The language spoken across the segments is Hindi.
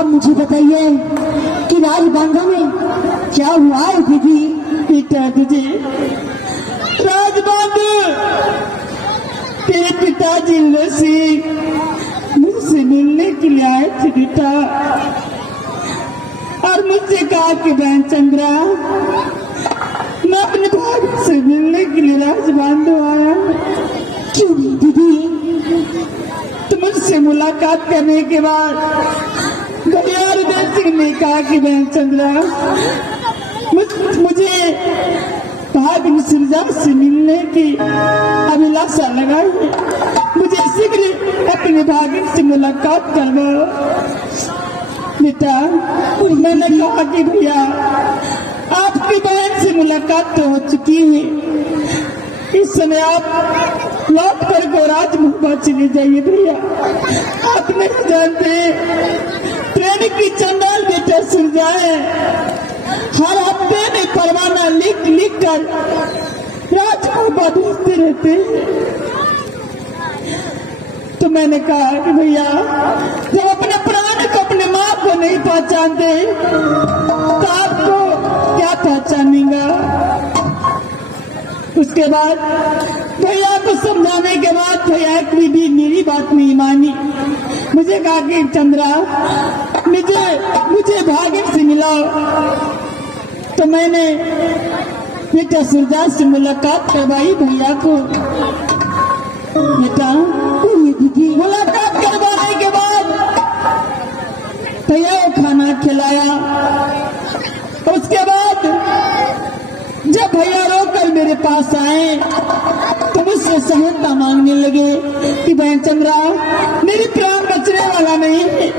आप मुझे बताइए कि राजबांधा में क्या हुआ है दीदी? बेटा तुझे राजबांधा तेरे पिताजी लसी मुझसे मिलने के लिए आए थे बेटा, और मुझसे कहा कि बहन चंद्रा मैं अपने भाई से मिलने के लिए राजबांधा आया। क्यों नहीं दीदी? तो मुझसे मुलाकात करने के बाद भैया हृदय सिंह ने कहा कि बहन चंद्रा मुझे भाग्य सिरजा से मिलने की अभिलाषा लगाई है, मुझे शीघ्र अपने भाग्य से मुलाकात करवाओ। बेटा मैंने कहा कि भैया आपकी बहन से मुलाकात तो हो चुकी है, इस समय आप लौट कर गौराज मुंबा चले जाइए। भैया आप नहीं जानते ट्रेन की चंडाल बेटा सुन जाए हर हफ्ते में परवाना लिख लिख कर राज मुंबा भेजते रहते हैं। तो मैंने कहा कि भैया जब अपने प्राण को अपने माँ को नहीं पहचानते तो आपको क्या पहचानेगा। उसके बाद भैया को समझाने के बाद भैया की भी मेरी बात नहीं मानी, मुझे कहा कि चंद्रा मुझे भाग्य से मिलाओ। तो मैंने बेटा सूरदास से मुलाकात करवाई भैया को। बेटा दीदी मुलाकात करवाने के बाद भैया को खाना खिलाया। उसके बाद जब भैया रोकर मेरे पास आए तो मुझसे सहायता मांगने लगे कि बहन चंद्रा मेरी प्राण बचने वाला नहीं है,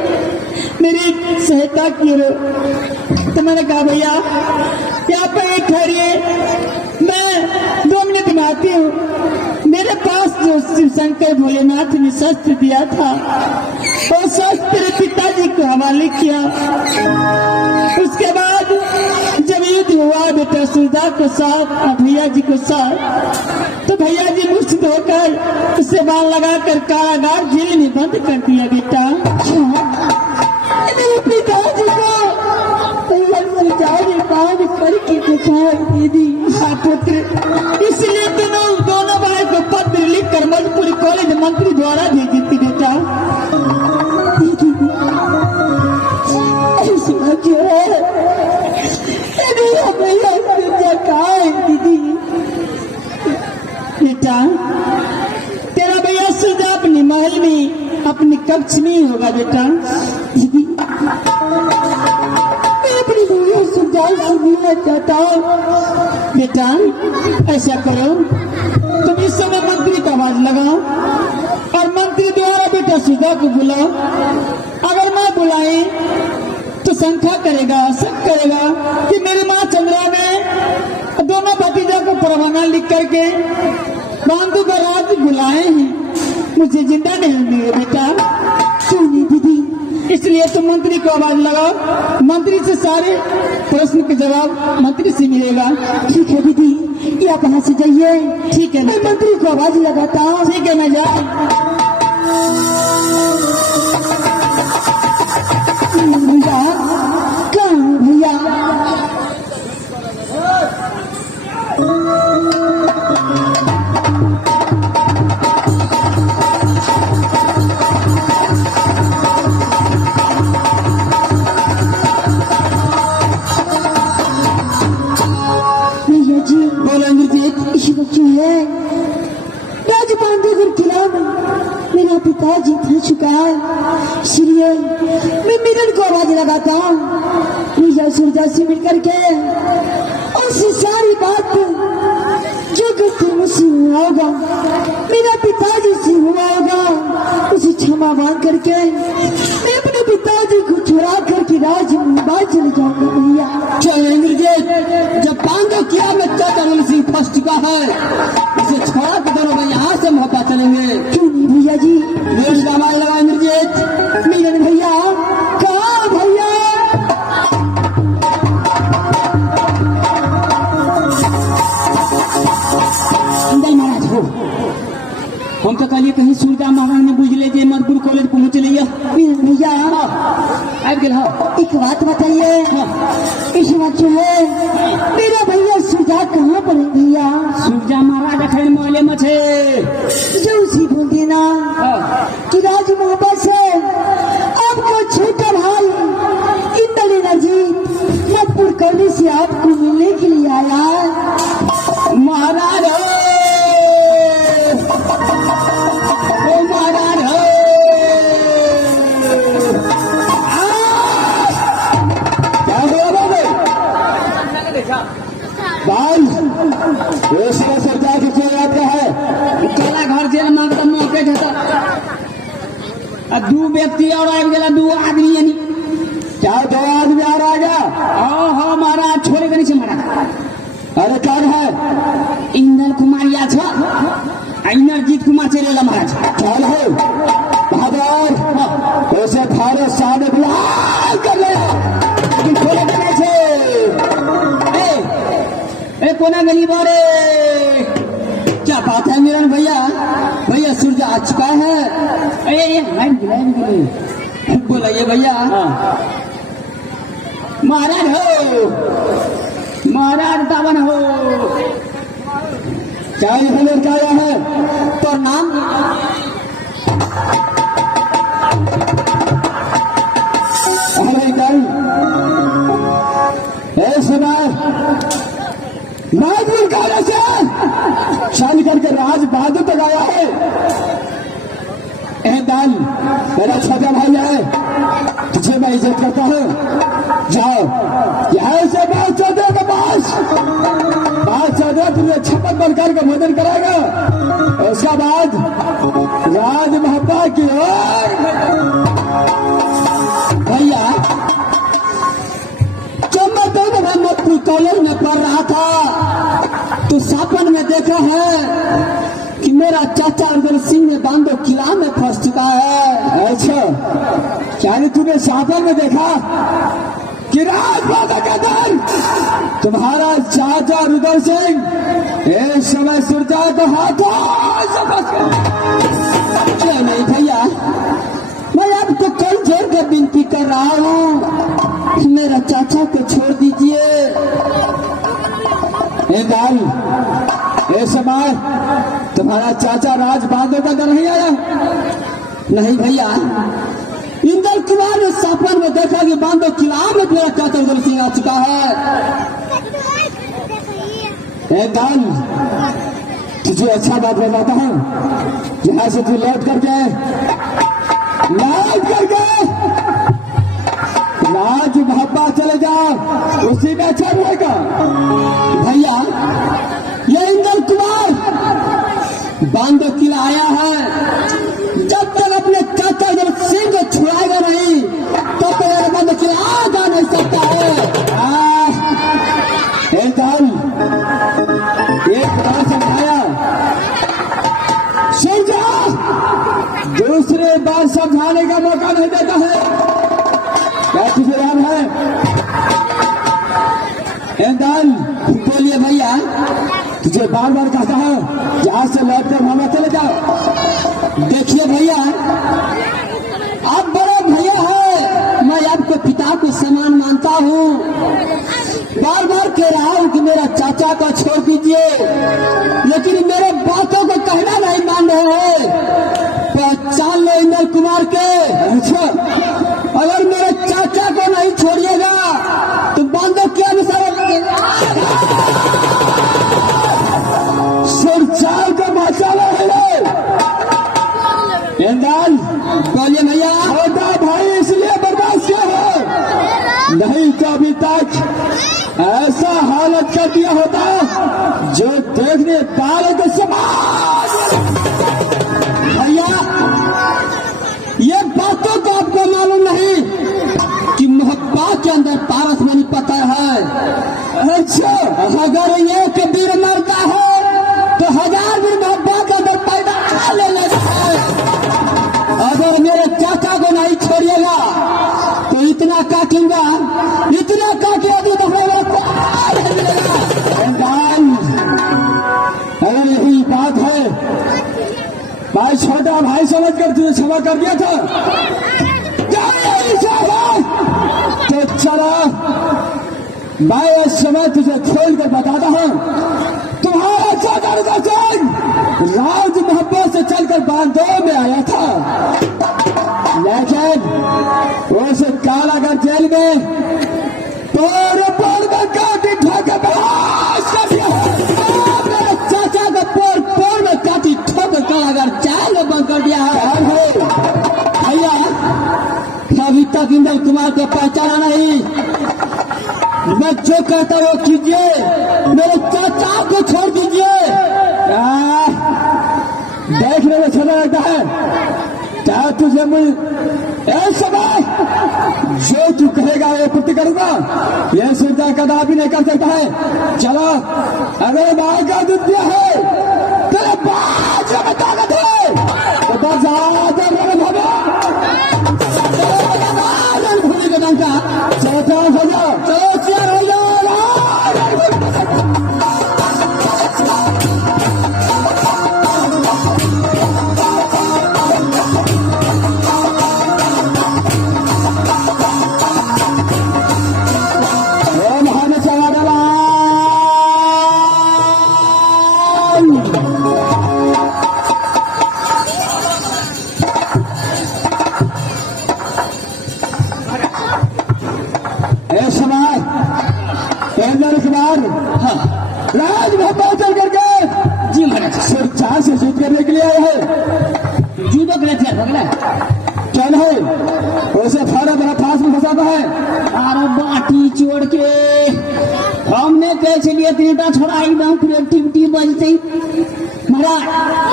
मेरी सहायता करो। तो मैंने कहा भैया यहाँ पर ठहरिए, मैं 2 मिनट में आती हूँ। मेरे पास जो शिव शंकर भोलेनाथ ने शस्त्र दिया था वो शस्त्र मेरे पिताजी को हवाले किया। उसके बाद जब युद्ध हुआ बेटा सुधा को साथ और भैया जी को साथ, तो भैया जी मुझसे धोकर उससे बाल लगाकर कारागार जेल में बंद कर दिया। बेटा मेरे पिताजी को करके दिखाया दीदी। हाँ पुत्र, इसलिए दोनों भाई को पत्र लिखकर मधुपुर कॉलेज मंत्री द्वारा भेजी थी। बेटा दीदी कहा है दीदी? बेटा तेरा भैया सुधा अपने महल में अपने कक्ष में ही होगा। बेटा दीदी मैं अपनी भैया सुजान से मिलना चाहता हूँ। बेटा ऐसा करो, तुम इस समय मंत्री का आवाज लगाओ और मंत्री द्वारा बेटा सुधा को बुलाओ। अगर मैं बुलाए तो शंका करेगा, शक करेगा कि मेरी माँ चंद्रा ने दोनों भतीजा को परवाना लिख करके बांधू का राज बुलाए हैं, मुझे जिंदा नहीं मिले। बेटा क्यों नहीं दीदी? इसलिए तुम मंत्री को आवाज लगाओ, मंत्री से सारे प्रश्न के जवाब मंत्री से मिलेगा। ठीक है दीदी, आप यहाँ से जाइए। ठीक है, मैं मंत्री को आवाज लगाता हूँ। ठीक है, मैं जाऊँ। भैया कहाँ है भैया? मेरा पिताजी था चुका है, इसलिए मैं मिलन को आवाज लगाता हूँ। भैया सूरजा से मिलकर के उससे सारी बात जो गलती मुझसे हुआ होगा, मेरा पिताजी से हुआ होगा, उसे क्षमा मांग करके मैं अपने पिताजी को चुरा करके राज मुंबई चले जाऊंगा। भैया चलो इंद्रजीत, जब पांडव किया में चाचा सिंह फंस चुका है, इसे छोड़ा के दोनों भाई यहाँ से मौका चलेंगे। क्यों नहीं भैया जी? वीर का आवाज लगा इंद्रजीत। मिलन भैया कहाँ भैया? महाराज हो हम तो कल कहीं सुविधा महाराज ने बुझ ले जे मधुपुर कॉलेज पहुंच लिया। मिलन भैया अब गेल हाँ एक बात बताइए, इस वक्त जो है मेरा भैया सुजा कहाँ पर है भैया? सूरजा महाराज अखन मोहल्ले में छे। जो उसी बोल देना कि राज मोहब्बत से आपका छोटा भाई इंदल एनर्जी नागपुर करने से आपको मिलने के लिए आया। महाराज ओ महाराज क्या हुआ भाई? उसका सरकार की जो याद का है केला घर जेल मांगता मौके था दो व्यक्ति और आ गया, दो आदमी यानी क्या दो आदमी आ रहा है? हाँ महाराज छोड़े के नीचे मारा। अरे कौन है? इंदल कुमार या इंद्रजीत कुमार चलेगा महाराज। कौन है? बहादुर उसे भारत सामने बिहार कर ले छोड़े के नीचे। ए कोना गली बारे क्या बात है मिलन भैया? भैया सूरज आ चुका है। बोलाइए भैया। महाराज हो, महाराज दावन हो, क्या ये लड़का आया है? प्रणाम। अरे कल सुना राजवीर काले से चल करके राज बहादुर तक आया है। दाल मेरा छोटा भाई है, तुझे मैं इज्जत करता हूँ। जाओ यहाँ से बात चौधरी के पास, बात चौधरी तुझे छप्पन बनकर के भोजन कराएगा। उसके बाद राज महब्बा की ओर भैया मैं कॉलेज में पढ़ रहा था तो सपन में देखा है कि मेरा चाचा अरगल सिंह ने बांधो किला में फंस चुका है। अच्छा क्या तूने सपन में देखा कि राजबाबा का दल तुम्हारा चाचा अरगल सिंह इस समय सुरजा को हाथों क्या नहीं भैया, मैं आपको कल जोर के विनती कर रहा हूँ मेरा चाचा को छोड़ दीजिए। इस समय तुम्हारा चाचा राज बहादुर का नहीं आया? नहीं भैया, इंदल कुमार ने सपन में देखा कि बांधो किला में मेरा चाचा इंदल सिंह आ चुका है। तुझे अच्छा बात बताता हूँ, यहाँ से तू लौट करके राज महब्बा चले जाओ, उसी में अच्छा रहेगा। भैया ये इंदल कुमार बांधो किला आया है, जब तक अपने चाचा इंदल सिंह को छुड़ाएगा नहीं तब तक बांधो किला आ जा नहीं सकता है। एक बार समझाया, सुन जा, दूसरे बार समझाने का मौका नहीं देता है। क्या तुझे याद है? बोलिए भैया, तुझे बार बार कहता हूँ जहां से लौट कर मामा चले जाओ। देखिए भैया, आप बड़े भैया है, मैं आपको पिता को समान मानता हूँ। बार बार कह रहा हूँ कि मेरा चाचा को छोड़ दीजिए, लेकिन मेरे बातों को कहना नहीं मान रहे हैं। पहचान लो इंदल कुमार के। अच्छा, अगर मेरे चाचा को नहीं छोड़िएगा तो बांधो के अनुसार सुरचाल को बचा लो। इंदल बोलिए भैया। छोटा भाई इसलिए बर्दाश्त किया हो, नहीं तो अभी तक ऐसा हालत कर दिया होता जो देखने वाले को समाज। भैया ये बातों को आपको मालूम नहीं कि मोहब्बा के अंदर पारस नहीं पता है। अच्छा, अगर एक वीर मरता है तो 1000 वीर मोहब्बा के अंदर पैदा ले लेता है। अगर मेरे चाचा को नहीं छोड़िएगा तो इतना काटूंगा, इतना काटे अगर यही बात है, भाई छोटा भाई समझ कर तुझे क्षमा कर दिया था। मैं इस समय तुझे खोल कर बताता हूँ। तुम्हारा चादर का चैन राज मोहब्बत से चलकर बांधो में आया था, लेकिन उस कालागर जेल में पोर पोर में काटी ठोकर बर्बाद कर दिया। मेरे चाचा का पोर पोर में काटी ठोकर कालागर जेल में बंद कर दिया है। भैया अभी तक इन तुम्हारे को पहचाना नहीं। मैं जो कहता हूँ वो कीजिए, मेरे चाचा को छोड़ दीजिए। देखने में अच्छा लगता है क्या तुझे समय जो तू कहेगा वो पूर्ति करूंगा। यह सुविधा कदा भी नहीं कर सकता है। चलो अगर माँ का दूध दिया है तेरे बाज में ताकत है तो बस चलो चलो चलो चेयर हो जाओ। राज भोपाल चल करके जी महाराज सिर्फ 4 से जीत करने के लिए आए हैं। जूदो के लिए क्या है उसे फाड़ा बड़ा फांस में फंसाता है। अरे बाटी छोड़ के हमने कैसे लिए तीनटा छोड़ा एकदम क्रिएटिविटी बजते महाराज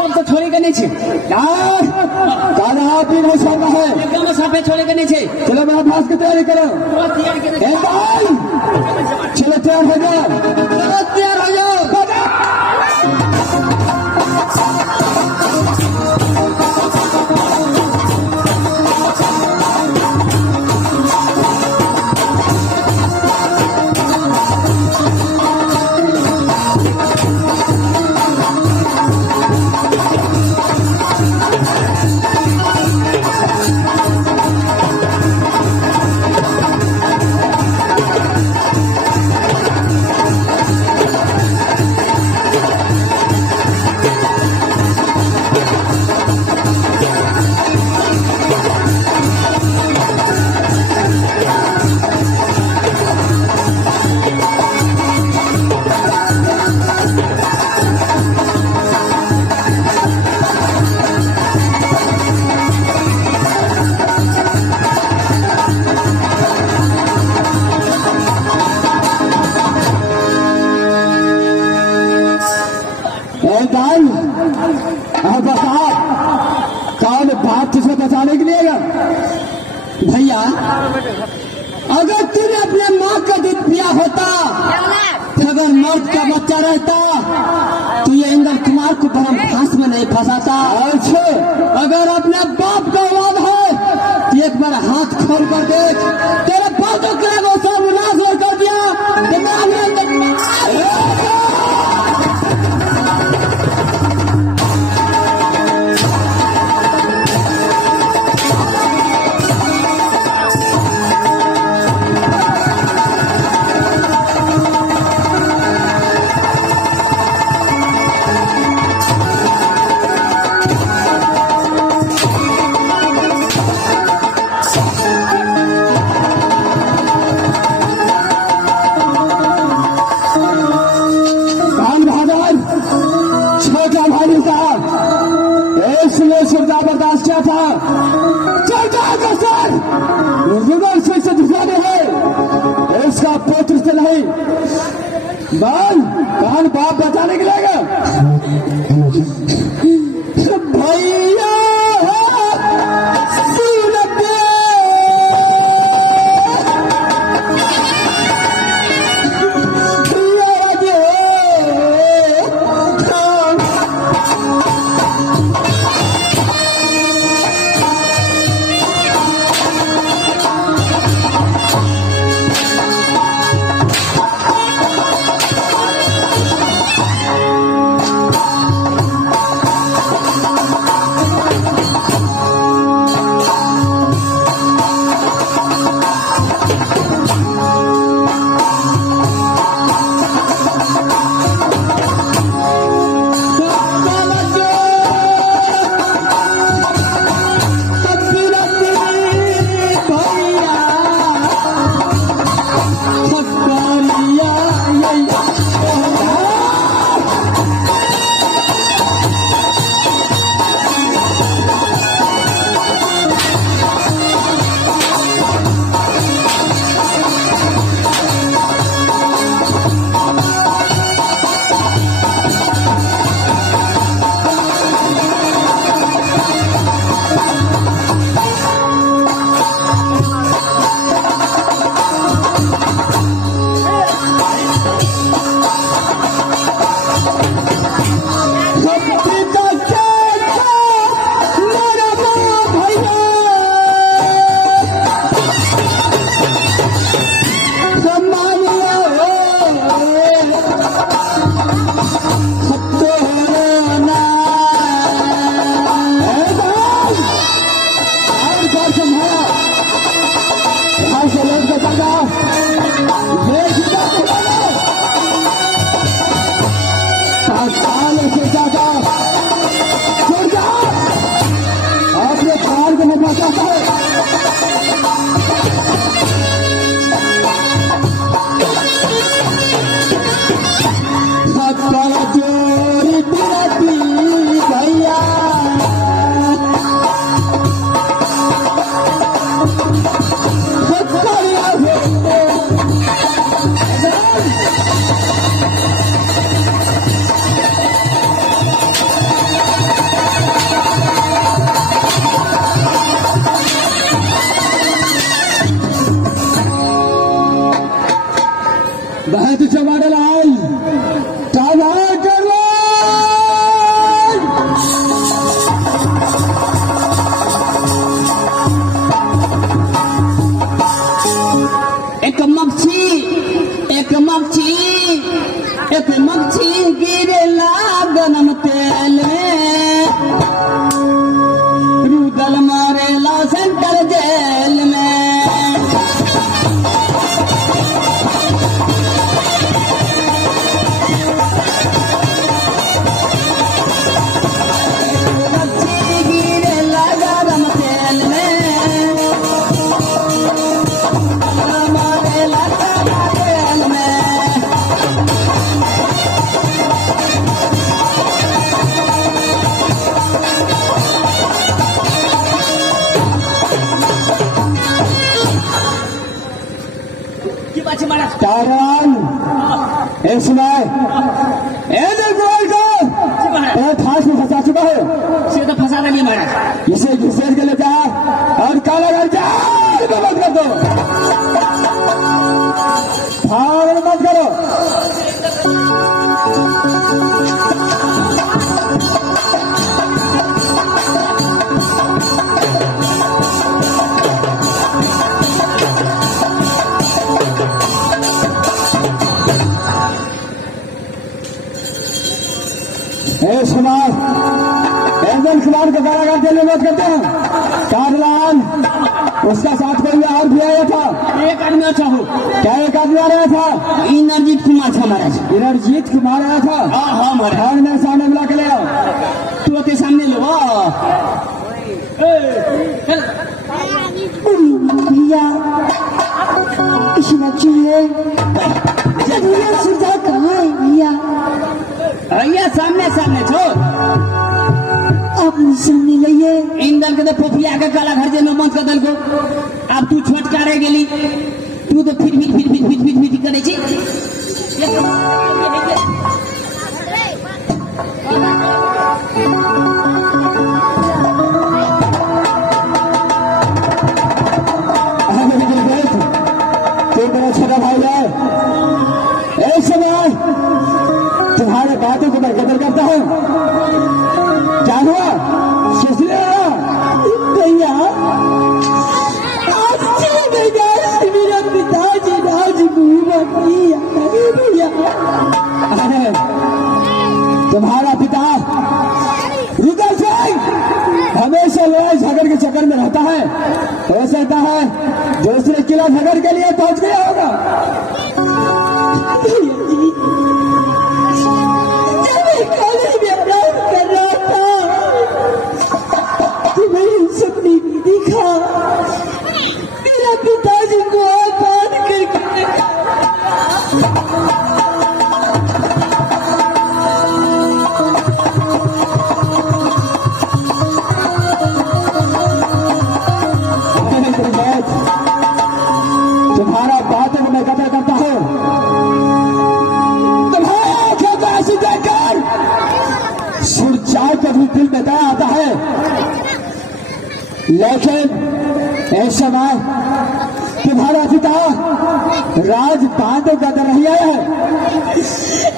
तब तो छोड़े का नहीं छे काला भी नहीं छोड़ना है एकदम साफे छोड़े का नहीं छे। चलो मेरा फांस की तैयारी करो। चलो तैयार हो जाओ, तैयार हो जाओ। कौन बात तुझे बचाने के लिए भैया? अगर तूने अपने माँ का दूध पिया होता, अगर मर्द का बच्चा रहता तो ये इंद्र कुमार को भरम फांस में नहीं फंसाता। अच्छा अगर अपने बाप का औलाद है तो एक बार हाथ खोल कर देख, तेरे बातों के वो सब विनाश कर दिया। बर्दाश्त किया था सर रिवर्स से दिखाने है इसका पुत्र से नहीं बाल कान बाप बचाने के लिए भैया बहुत चौबाड़ा लाल एक मच्छी गिरे लागन तेल में रुदल मारेला सेंटर जेल में मच्छी गिरे लागन तेल में मारेला तेल में तारान सुनाए फांस में फंसा चुका है से तो फंसा नहीं महाराज इसे घुसेड़ के ले जा और काला घर जा मत कर दो भाग मत करो कुमार एंजल कुमार को कारागार जेल में मत करते हैं कारलान उसका साथ कोई और भी आया था एक आदमी अच्छा हो क्या एक आदमी आ रहा था इंद्रजीत कुमार था महाराज इंद्रजीत कुमार आया था हाँ महाराज मेरे सामने बुला के ले आओ तू अपने सामने लो भैया इतना चाहिए सुझा कहाँ है भैया भैया सामने सामने छोड़ अपने सामने लइए इंदल के तो पोपिया के काला घर जेल में बंद कर दल को अब तू छटकारे गेली तू तो फिर करे छी तू मेरा छोटा भाई है एक समय तुम्हारे बातों को मैं कदर करता हूँ क्या हुआ भैया आज मेरा पिताजी राजगुरु भैया अरे तुम्हारा पिता रुदल सिंह हमेशा लड़ाई झगड़ के चक्कर में रहता है हो सकता है जो उसने किला झगड़ के लिए पहुंच गया होगा मेरा पिताजी को आबाद करके तुम्हारा बातों को मैं कदर करता हूँ तुम्हारे आंखों को ऐसी देखकर सुरचाई का भी दिल में दया आता है लेकिन एक समय तुम्हारा पिता राजपाटों का दर नहीं आया है